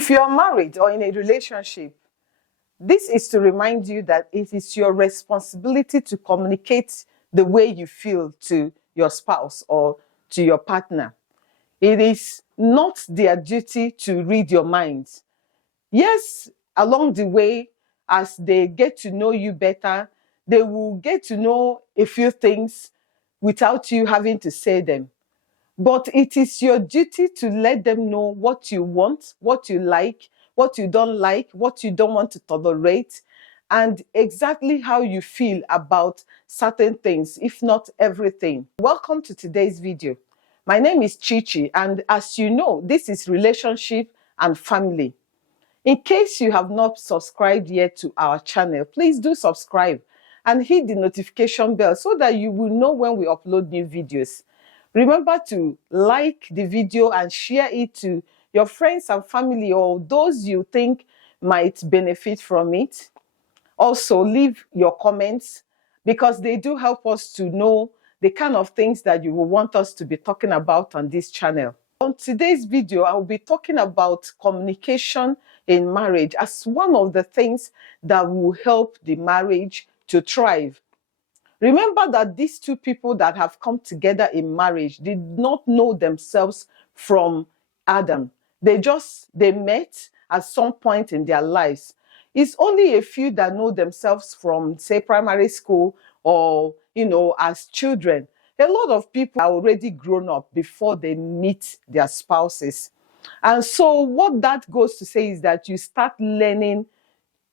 If you're married or in a relationship, this is to remind you that it is your responsibility to communicate the way you feel to your spouse or to your partner. It is not their duty to read your minds. Yes, along the way, as they get to know you better, they will get to know a few things without you having to say them. But it is your duty to let them know what you want, what you like, what you don't like, what you don't want to tolerate, and exactly how you feel about certain things, if not everything. Welcome to today's video. My name is Chichi, and as you know, this is relationship and family. In case you have not subscribed yet to our channel, please do subscribe and hit the notification bell so that you will know when we upload new videos. Remember to like the video and share it to your friends and family or those you think might benefit from it. Also, leave your comments because they do help us to know the kind of things that you will want us to be talking about on this channel. On today's video, I will be talking about communication in marriage as one of the things that will help the marriage to thrive. Remember that these two people that have come together in marriage did not know themselves from Adam. They met at some point in their lives. It's only a few that know themselves from, say, primary school or, as children. A lot of people are already grown up before they meet their spouses. And so what that goes to say is that you start learning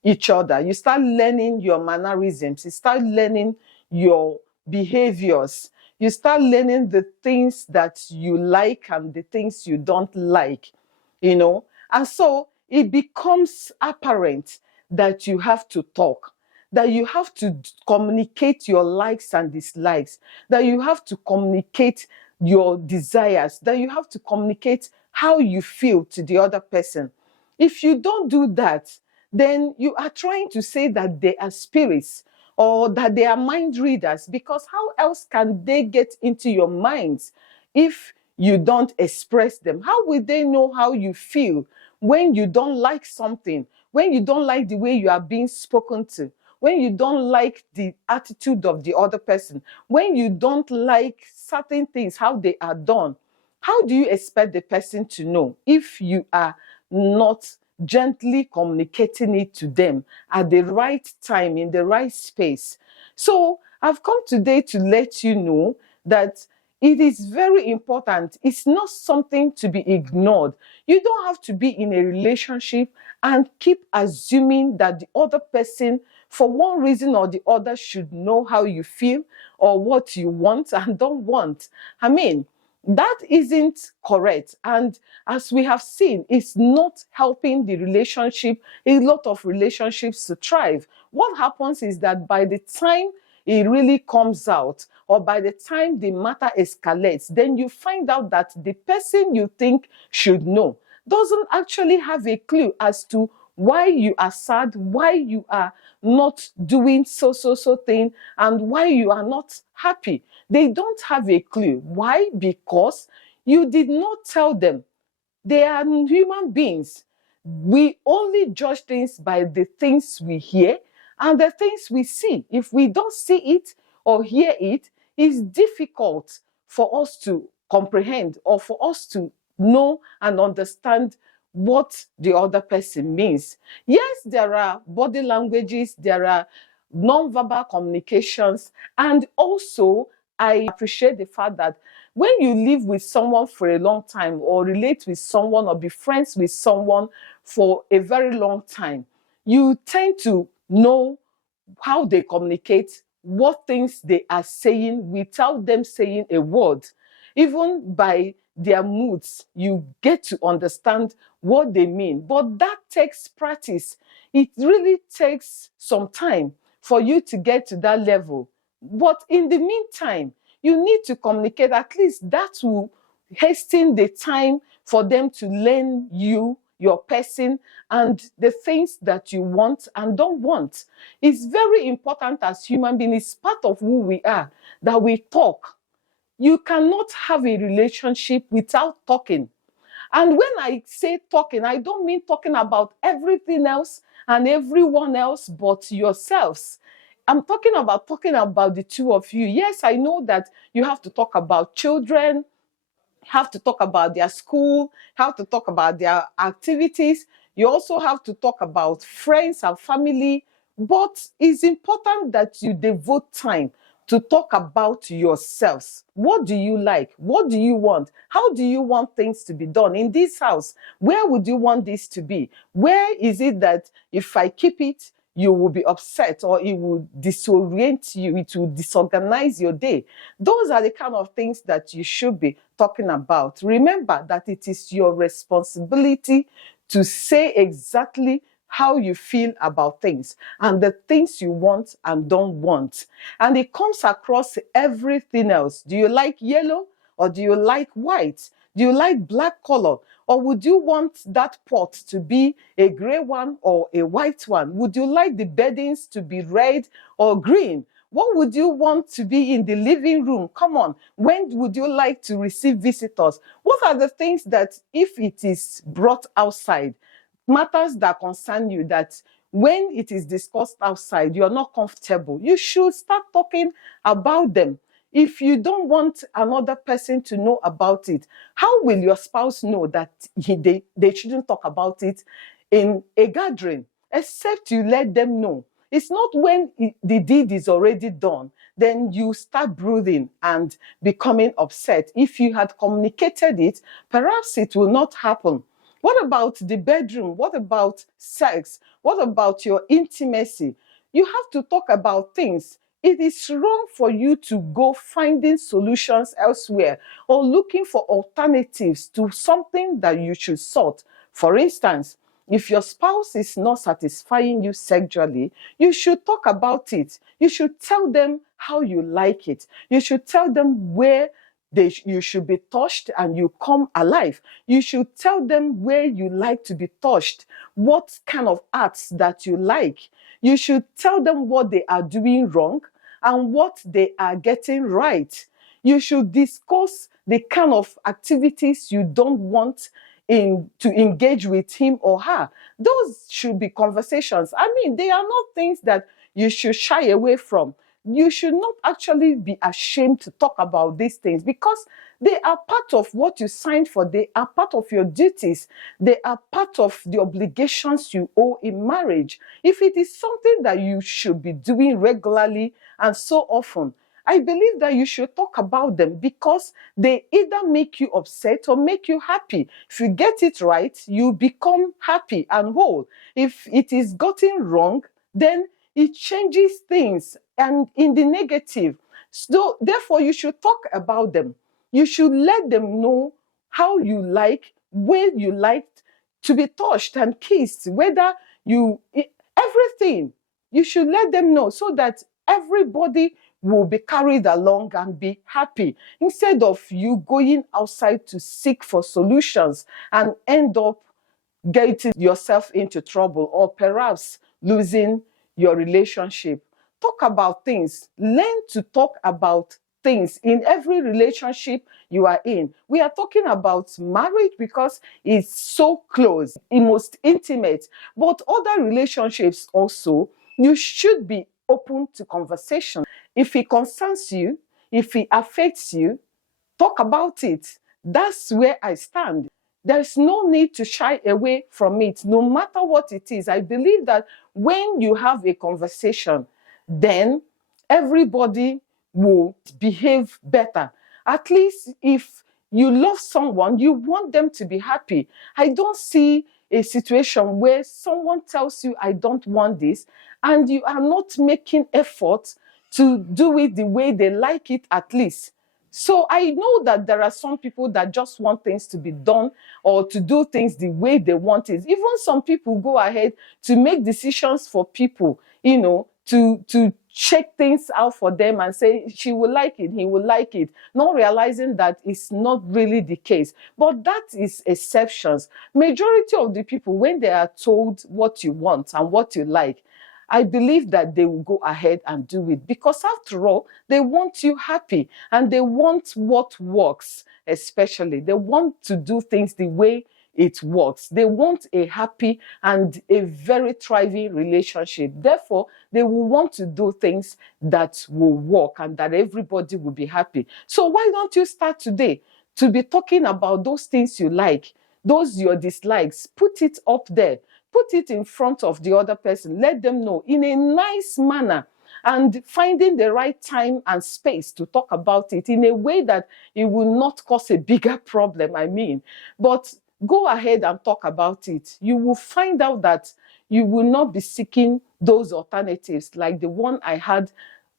each other. You start learning your mannerisms. You start learning your behaviors. You start learning the things that you like and the things you don't like, And so it becomes apparent that you have to talk, that you have to communicate your likes and dislikes, that you have to communicate your desires, that you have to communicate how you feel to the other person. If you don't do that, then you are trying to say that they are spirits or that they are mind readers, because how else can they get into your minds if you don't express them? How will they know how you feel when you don't like something, when you don't like the way you are being spoken to, when you don't like the attitude of the other person, when you don't like certain things, how they are done? How do you expect the person to know if you are not gently communicating it to them at the right time, in the right space? So I've come today to let you know that it is very important. It's not something to be ignored. You don't have to be in a relationship and keep assuming that the other person, for one reason or the other, should know how you feel or what you want and don't want. That isn't correct. And as we have seen, it's not helping the relationship, a lot of relationships to thrive. What happens is that by the time it really comes out, or by the time the matter escalates, then you find out that the person you think should know doesn't actually have a clue as to why you are sad, why you are not doing so thing, and why you are not happy. They don't have a clue. Why? Because you did not tell them. They are human beings. We only judge things by the things we hear and the things we see. If we don't see it or hear it, it's difficult for us to comprehend or for us to know and understand what the other person means. Yes, there are body languages, there are non-verbal communications, and also I appreciate the fact that when you live with someone for a long time or relate with someone or be friends with someone for a very long time, you tend to know how they communicate, what things they are saying without them saying a word. Even by their moods, you get to understand what they mean. But that takes practice. It really takes some time for you to get to that level. But in the meantime, you need to communicate. At least that will hasten the time for them to learn you, your person, and the things that you want and don't want. It's very important as human beings. It's part of who we are that we talk. You cannot have a relationship without talking. And when I say talking, I don't mean talking about everything else and everyone else but yourselves. I'm talking about the two of you. Yes, I know that you have to talk about children, have to talk about their school, have to talk about their activities. You also have to talk about friends and family. But it's important that you devote time to talk about yourselves. What do you like? What do you want? How do you want things to be done in this house? Where would you want this to be? Where is it that if I keep it, you will be upset, or it will disorient you, it will disorganize your day? Those are the kind of things that you should be talking about. Remember that it is your responsibility to say exactly how you feel about things and the things you want and don't want. And it comes across everything else. Do you like yellow or do you like white? Do you like black color? Or would you want that pot to be a gray one or a white one? Would you like the beddings to be red or green? What would you want to be in the living room? Come on. When would you like to receive visitors? What are the things that, if it is brought outside, matters that concern you, that when it is discussed outside, you're not comfortable, you should start talking about them. If you don't want another person to know about it, how will your spouse know that they shouldn't talk about it in a gathering? Except you let them know. It's not when the deed is already done, then you start brooding and becoming upset. If you had communicated it, perhaps it will not happen. What about the bedroom? What about sex? What about your intimacy? You have to talk about things. It is wrong for you to go finding solutions elsewhere or looking for alternatives to something that you should sort. For instance, if your spouse is not satisfying you sexually, you should talk about it. You should tell them how you like it. You should tell them where you should be touched and you come alive. You should tell them where you like to be touched, what kind of arts that you like. You should tell them what they are doing wrong and what they are getting right. You should discuss the kind of activities you don't want to engage with him or her. Those should be conversations. I mean, they are not things that you should shy away from. You should not actually be ashamed to talk about these things because they are part of what you signed for. They are part of your duties. They are part of the obligations you owe in marriage. If it is something that you should be doing regularly and so often, I believe that you should talk about them because they either make you upset or make you happy. If you get it right, you become happy and whole. If it is gotten wrong, then it changes things and in the negative. So therefore, you should talk about them. You should let them know how you like, when you like to be touched and kissed, whether everything. You should let them know so that everybody will be carried along and be happy, instead of you going outside to seek for solutions and end up getting yourself into trouble or perhaps losing your relationship. Talk about things. Learn to talk about things in every relationship you are in. We are talking about marriage because it's so close, the most intimate. But other relationships also, you should be open to conversation. If it concerns you, if it affects you, talk about it. That's where I stand. There's no need to shy away from it, no matter what it is. I believe that when you have a conversation, then everybody will behave better. At least if you love someone, you want them to be happy. I don't see a situation where someone tells you, I don't want this, and you are not making effort to do it the way they like it at least. So I know that there are some people that just want things to be done or to do things the way they want it. Even some people go ahead to make decisions for people, to check things out for them and say, she will like it, he will like it, not realizing that it's not really the case. But that is exceptions. Majority of the people, when they are told what you want and what you like, I believe that they will go ahead and do it, because after all, they want you happy and they want what works, especially. They want to do things the way it works. They want a happy and a very thriving relationship. Therefore, they will want to do things that will work and that everybody will be happy. So why don't you start today to be talking about those things you like, those your dislikes? Put it up there. Put it in front of the other person. Let them know in a nice manner, and finding the right time and space to talk about it in a way that it will not cause a bigger problem, but go ahead and talk about it. You will find out that you will not be seeking those alternatives like the one I had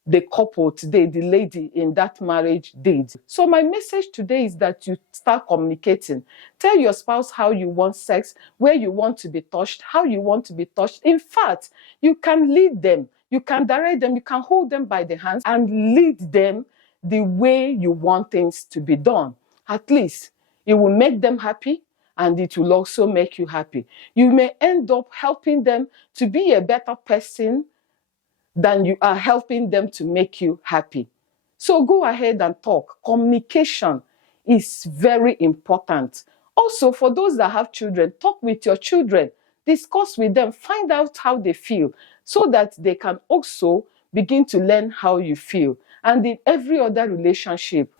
the couple today, the lady in that marriage did. So my message today is that you start communicating. Tell your spouse how you want sex, where you want to be touched, how you want to be touched. In fact, you can lead them, you can direct them, you can hold them by the hands and lead them the way you want things to be done. At least it will make them happy, and it will also make you happy. You may end up helping them to be a better person than you are helping them to make you happy. So go ahead and talk. Communication is very important. Also, for those that have children, talk with your children. Discuss with them. Find out how they feel so that they can also begin to learn how you feel. And in every other relationship,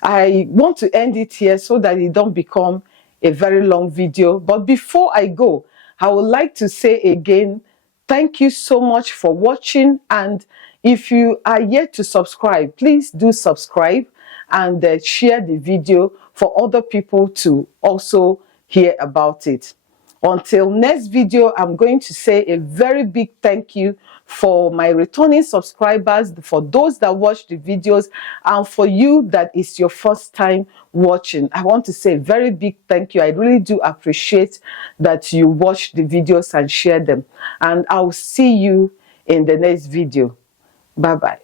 I want to end it here so that it don't become a very long video. But before I go, I would like to say again, thank you so much for watching. And if you are yet to subscribe, please do subscribe and share the video for other people to also hear about it. Until next video, I'm going to say a very big thank you for my returning subscribers, for those that watch the videos, and for you that is your first time watching. I want to say a very big thank you. I really do appreciate that you watch the videos and share them. And I'll see you in the next video. Bye-bye.